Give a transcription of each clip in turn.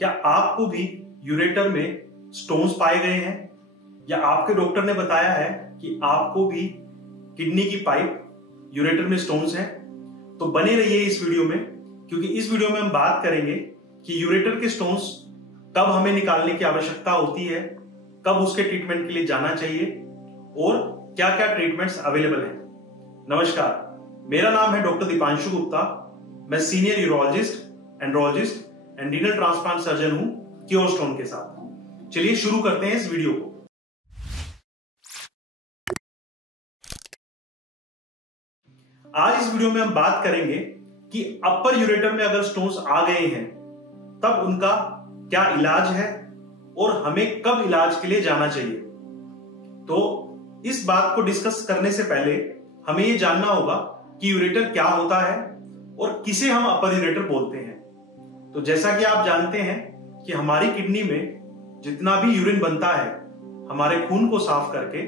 क्या आपको भी यूरेटर में स्टोन्स पाए गए हैं या आपके डॉक्टर ने बताया है कि आपको भी किडनी की पाइप यूरेटर में स्टोन्स हैं? तो बने रहिए इस वीडियो में, क्योंकि इस वीडियो में हम बात करेंगे कि यूरेटर के स्टोन्स कब हमें निकालने की आवश्यकता होती है, कब उसके ट्रीटमेंट के लिए जाना चाहिए और क्या क्या ट्रीटमेंट्स अवेलेबल हैं। नमस्कार, मेरा नाम है डॉक्टर दीपांशु गुप्ता। मैं senior urologist, andrologist and renal transplant surgeon हूं क्योर स्टोन के साथ। चलिए शुरू करते हैं इस वीडियो को। आज इस वीडियो में हम बात करेंगे कि अपर यूरेटर में अगर स्टोन्स आ गए हैं तब उनका क्या इलाज है और हमें कब इलाज के लिए जाना चाहिए। तो इस बात को डिस्कस करने से पहले हमें यह जानना होगा कि यूरेटर क्या होता है और किसे हम अपर यूरेटर बोलते हैं। तो जैसा कि आप जानते हैं कि हमारी किडनी में जितना भी यूरिन बनता है हमारे खून को साफ करके,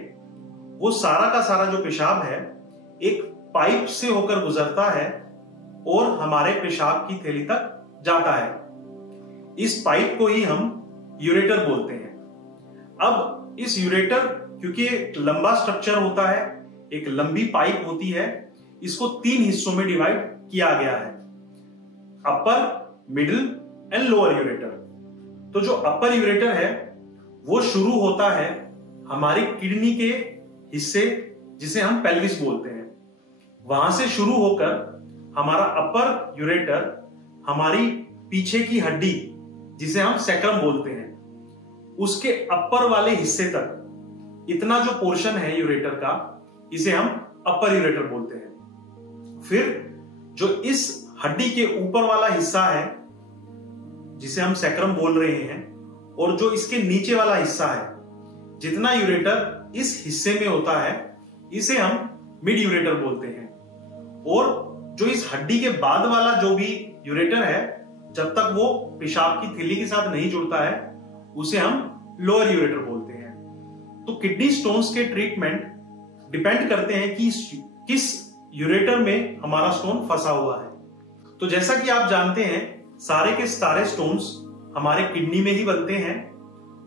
वो सारा का सारा जो पेशाब है एक पाइप से होकर गुजरता है और हमारे पेशाब की थैली तक जाता है। इस पाइप को ही हम यूरेटर बोलते हैं। अब इस यूरेटर, क्योंकि एक लंबा स्ट्रक्चर होता है, एक लंबी पाइप होती है, इसको 3 हिस्सों में डिवाइड किया गया है, अपर, मिडिल एंड लोअर यूरेटर। तो जो अपर यूरेटर है वो शुरू होता है हमारी किडनी के हिस्से जिसे हम पेल्विस बोलते हैं। वहां से शुरू होकर हमारा अपर यूरेटर हमारी पीछे की हड्डी जिसे हम सैक्रम बोलते हैं, उसके अपर वाले हिस्से तक इतना जो पोर्शन है यूरेटर का, इसे हम अपर यूरेटर बोलते हैं। फिर जो इस हड्डी के ऊपर वाला हिस्सा है जिसे हम सैक्रम बोल रहे हैं, और जो इसके नीचे वाला हिस्सा है, जितना यूरेटर इस हिस्से में होता है, इसे हम मिड यूरेटर बोलते हैं। और जो इस हड्डी के बाद वाला जो भी यूरेटर है, जब तक वो पेशाब की थैली के साथ नहीं जुड़ता है, उसे हम लोअर यूरेटर बोलते हैं। तो किडनी स्टोन्स के ट्रीटमेंट डिपेंड करते हैं कि किस यूरेटर में हमारा स्टोन फंसा हुआ है। तो जैसा कि आप जानते हैं, सारे के सारे स्टोन्स हमारे किडनी में ही बनते हैं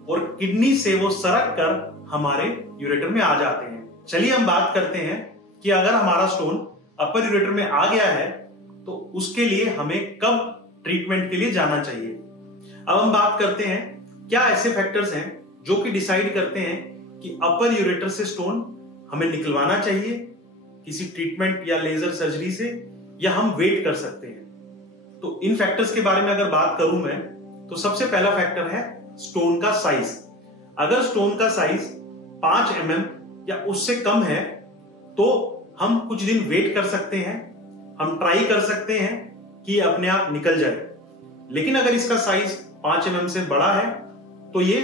और किडनी से वो सरक कर हमारे यूरेटर में आ जाते हैं। चलिए हम बात करते हैं कि अगर हमारा स्टोन अपर यूरेटर में आ गया है तो उसके लिए हमें कब ट्रीटमेंट के लिए जाना चाहिए। अब हम बात करते हैं क्या ऐसे फैक्टर्स हैं जो कि डिसाइड करते हैं कि अपर यूरेटर से स्टोन हमें निकलवाना चाहिए किसी ट्रीटमेंट या लेजर सर्जरी से, या हम वेट कर सकते हैं। तो इन फैक्टर्स के बारे में अगर बात करूं मैं, तो सबसे पहला फैक्टर है स्टोन का साइज। अगर स्टोन का साइज 5 mm या उससे कम है तो हम कुछ दिन वेट कर सकते हैं, हम ट्राई कर सकते हैं कि अपने आप निकल जाए। लेकिन अगर इसका साइज 5 mm से बड़ा है तो ये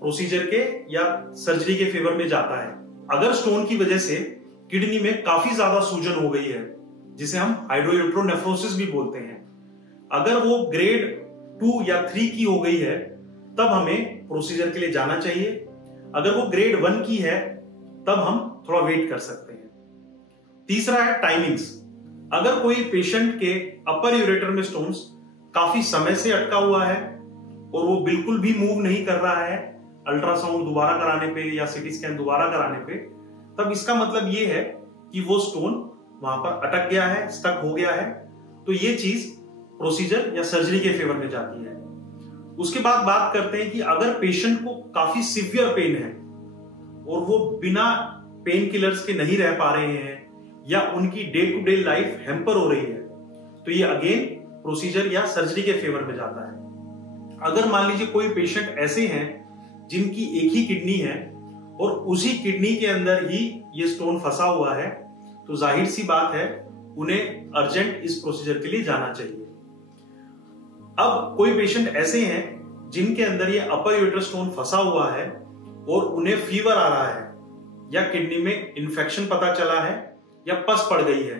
प्रोसीजर के या सर्जरी के फेवर में जाता है। अगर स्टोन की वजह से किडनी में काफी ज्यादा सूजन हो गई है, जिसे हम हाइड्रोयूरेट्रोनेफ्रोसिस भी बोलते हैं, अगर वो ग्रेड 2 या 3 की हो गई है तब हमें प्रोसीजर के लिए जाना चाहिए। अगर वो ग्रेड 1 की है तब हम थोड़ा वेट कर सकते हैं। तीसरा है टाइमिंग्स। अगर कोई पेशेंट के अपर यूरेटर में स्टोन्स काफी समय से अटका हुआ है और वो बिल्कुल भी मूव नहीं कर रहा है अल्ट्रासाउंड दोबारा कराने पे या सीटी स्कैन दोबारा कराने पे, तब इसका मतलब ये है कि वो स्टोन वहां पर अटक गया है, स्टक हो गया है। तो ये चीज प्रोसीजर या सर्जरी के फेवर में जाती है। उसके बाद बात करते हैं कि अगर पेशेंट को काफी सीवियर पेन है और वो बिना पेन किलर्स के नहीं रह पा रहे हैं या उनकी day to day life hamper हो रही है, तो ये अगेन प्रोसीजर या सर्जरी के फेवर में जाता है। अगर मान लीजिए कोई पेशेंट ऐसे हैं जिनकी एक ही किडनी है और उसी किडनी के अंदर ही ये स्टोन फंसा हुआ है, तो जाहिर सी बात है उन्हें अर्जेंट इस प्रोसीजर के लिए जाना चाहिए। अब कोई पेशेंट ऐसे हैं जिनके अंदर ये अपर यूरेटर स्टोन फंसा हुआ है और उन्हें फीवर आ रहा है या किडनी में इंफेक्शन पता चला है या पस पड़ गई है,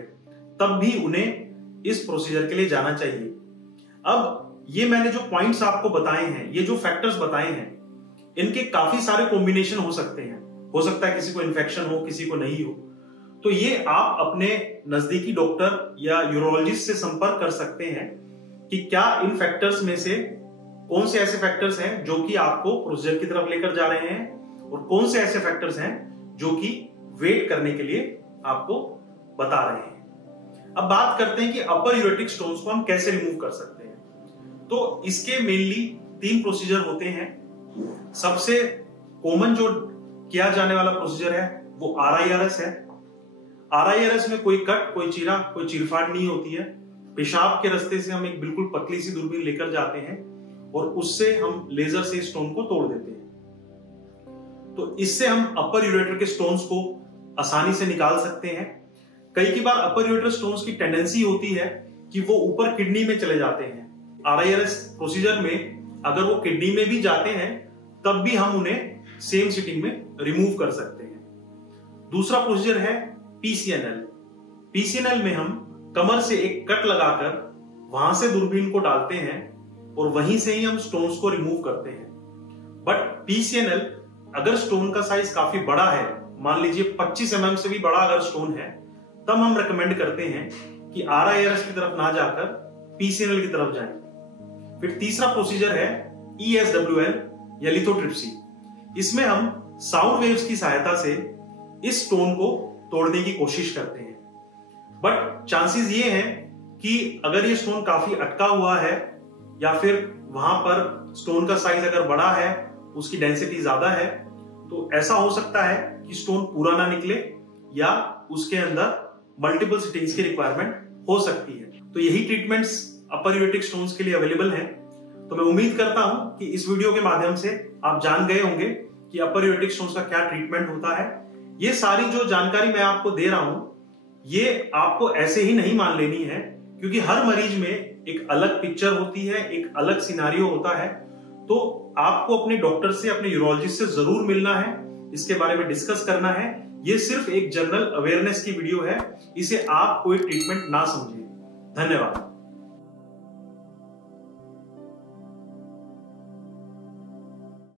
तब भी उन्हें इस प्रोसीजर के लिए जाना चाहिए। अब ये मैंने जो पॉइंट्स आपको बताए हैं, ये जो फैक्टर्स बताए हैं, इनके काफी सारे कॉम्बिनेशन हो सकते हैं। हो सकता है किसी को इन्फेक्शन हो, किसी को नहीं हो। तो ये आप अपने नजदीकी डॉक्टर या यूरोलॉजिस्ट से संपर्क कर सकते हैं कि क्या इन फैक्टर्स में से कौन से ऐसे फैक्टर्स हैं जो कि आपको प्रोसीजर की तरफ लेकर जा रहे हैं और कौन से ऐसे फैक्टर्स हैं जो कि वेट करने के लिए आपको बता रहे हैं। अब बात करते हैं कि अपर यूरेटिक स्टोन्स को हम कैसे रिमूव कर सकते हैं। तो इसके मेनली 3 प्रोसीजर होते हैं। सबसे कॉमन जो किया जाने वाला प्रोसीजर है वो RIRS है। RIRS में कोई कट, कोई चीरा, कोई चीरफाड़ नहीं होती है। पेशाब के रास्ते से हम एक बिल्कुल पतली सी दूरबीन लेकर जाते हैं और उससे हम लेजर से स्टोन को तोड़ देते हैं। तो इससे हम अपर यूरेटर के स्टोन्स को आसानी से निकाल सकते हैं। कई बार अपर यूरेटर स्टोन्स की टेंडेंसी होती है कि वो ऊपर किडनी में चले जाते हैं। RIRS प्रोसीजर में अगर वो किडनी में भी जाते हैं तब भी हम उन्हें सेम सिटिंग में रिमूव कर सकते हैं। दूसरा प्रोसीजर है PCNL। PCNL में हम कमर से एक कट लगाकर वहां से दूरबीन को डालते हैं और वहीं से ही हम स्टोन्स को रिमूव करते हैं। बट PCNL अगर स्टोन का साइज काफी बड़ा है, मान लीजिए 25 mm से भी बड़ा अगर स्टोन है, तब हम रेकमेंड करते हैं कि RIRS की तरफ ना जाकर PCNL की तरफ जाएं। फिर तीसरा प्रोसीजर है ESWL या लिथोट्रिप्सी। इसमें हम साउंड वेव्स की सहायता से इस स्टोन को तोड़ने की कोशिश करते हैं। बट चांसेस ये हैं कि अगर ये स्टोन काफी अटका हुआ है या फिर वहां पर स्टोन का साइज अगर बड़ा है, उसकी डेंसिटी ज्यादा है, तो ऐसा हो सकता है कि स्टोन पूरा ना निकले या उसके अंदर मल्टीपल सिटिंग्स की रिक्वायरमेंट हो सकती है। तो यही ट्रीटमेंट्स अपर यूरेटिक स्टोन्स के लिए अवेलेबल हैं। तो मैं उम्मीद करता हूं कि इस वीडियो के माध्यम से आप जान गए होंगे कि अपर यूरेटिक स्टोन्स का क्या ट्रीटमेंट होता है। ये सारी जो जानकारी मैं आपको दे रहा हूं, ये आपको ऐसे ही नहीं मान लेनी है, क्योंकि हर मरीज में एक अलग पिक्चर होती है, एक अलग सिनारियो होता है। तो आपको अपने डॉक्टर से, अपने यूरोलॉजिस्ट से जरूर मिलना है, इसके बारे में डिस्कस करना है। ये सिर्फ एक जनरल अवेयरनेस की वीडियो है, इसे आप कोई ट्रीटमेंट ना समझें। धन्यवाद।